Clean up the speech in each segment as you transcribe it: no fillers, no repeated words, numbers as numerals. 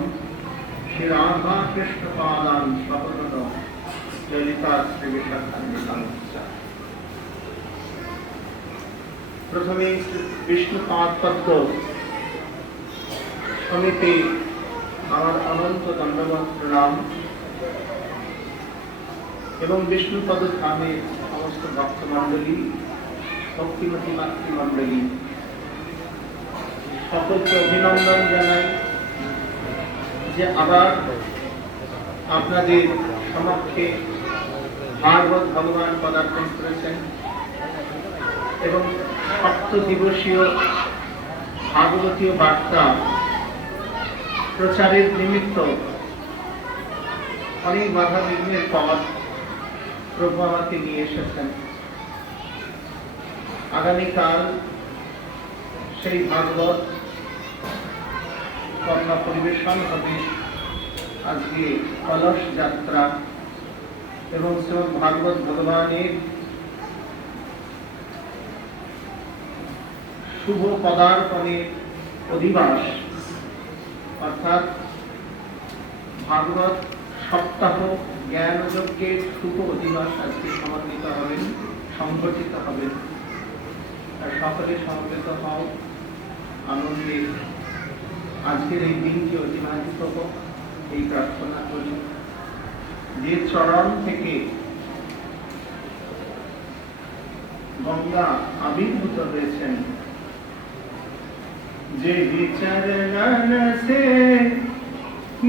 वंदनम श्री राधा कृष्ण पादान स्वपदम ललिता श्री विशाखान्वितां। प्रथमे विष्णुपाद पद्म समिति আমার অনন্ত দণ্ডবত প্রণাম এবং বিষ্ণুপদ ধামে সমস্ত ভক্তমণ্ডলী, ভক্তিমতী মাতৃমণ্ডলী সকলকে অভিনন্দন জানাই যে আবার আপনাদের সমক্ষে ভাগবত ভগবান পদার্পণ করেছেন এবং সপ্তদিবসীয় ভাগবতীয় বার্তা প্রচারের নিমিত্ত অনেক বাধা বিঘ্নের পর প্রভু আমাকে নিয়ে এসেছেন। আগামীকাল সেই ভাগবত কন্যা পরিবেশন হবে। আজকে কলস যাত্রা এবং শ্রীমদ্ ভাগবত ভগবানের শুভ পদার্পণের অধিবাস অর্থাৎ ভাগবত সপ্তাহ জ্ঞান যজ্ঞের শুভ অধিবাস আজকে সমন্বিত হবেন, সংগঠিত হবেন। আর সকলে সমবেত হও, আনন্দে আজকের এই দিনটি অতিবাহিত হোক এই প্রার্থনা করি। যে চরণ থেকে গঙ্গা আবির্ভূত হয়েছেন, যে চরণ সে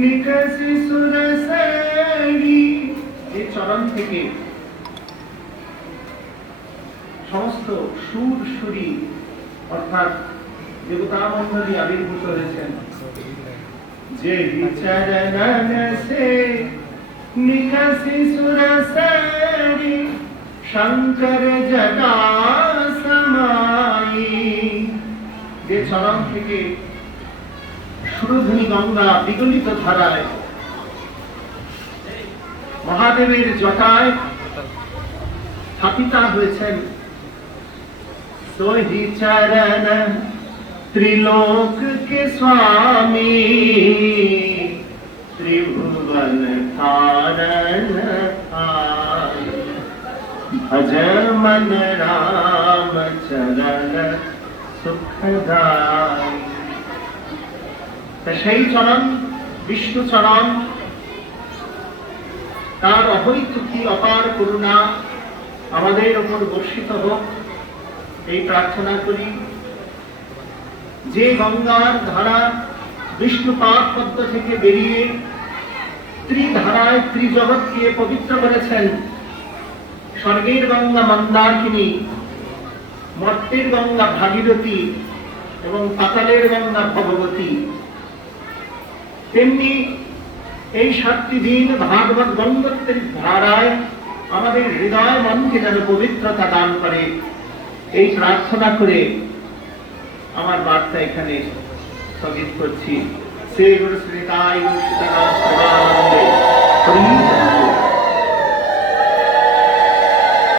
নিকশি সুরসরি, যে চরণ থেকে সমস্ত সুর সুরি অর্থাৎ দেবতা মণ্ডলী আবির্ভূত হয়েছেন। যে চরণ সে নিকশি সুরসরি শঙ্কর জটা সমাই, যে চরণ থেকে সুরধুনী গঙ্গা বিগলিত ধারায় মহাদেবের জটায় স্থাপিতা হয়েছেন। সোহি চরণ ত্রিলোক কে স্বামী ত্রিভুবন ধারণ ভজ মন রাম চরণ সুখদায়। সেই চরণ বিষ্ণু চরণ, তার অহৈতুকী অপার করুণা আমাদের উপর বর্ষিত হোক এই প্রার্থনা করি। যে গঙ্গার ধারা বিষ্ণুপাদ পদ্ম থেকে বেরিয়ে ত্রিধারায় ত্রিজগৎকে পবিত্র করেছেন, স্বর্গের গঙ্গা মন্দাকিনী, মর্তের গঙ্গা ভাগীরথী এবং পাতালের গঙ্গা ভগবতী, তেমনি এই 7টি দিন ভাগবত গঙ্গোত্তরী ধারায় আমাদের হৃদয় মনকে যেন পবিত্রতা দান করে এই প্রার্থনা করে আমার বার্তা এখানে স্থগিত করছি। শ্রী গুরু শ্রী তাই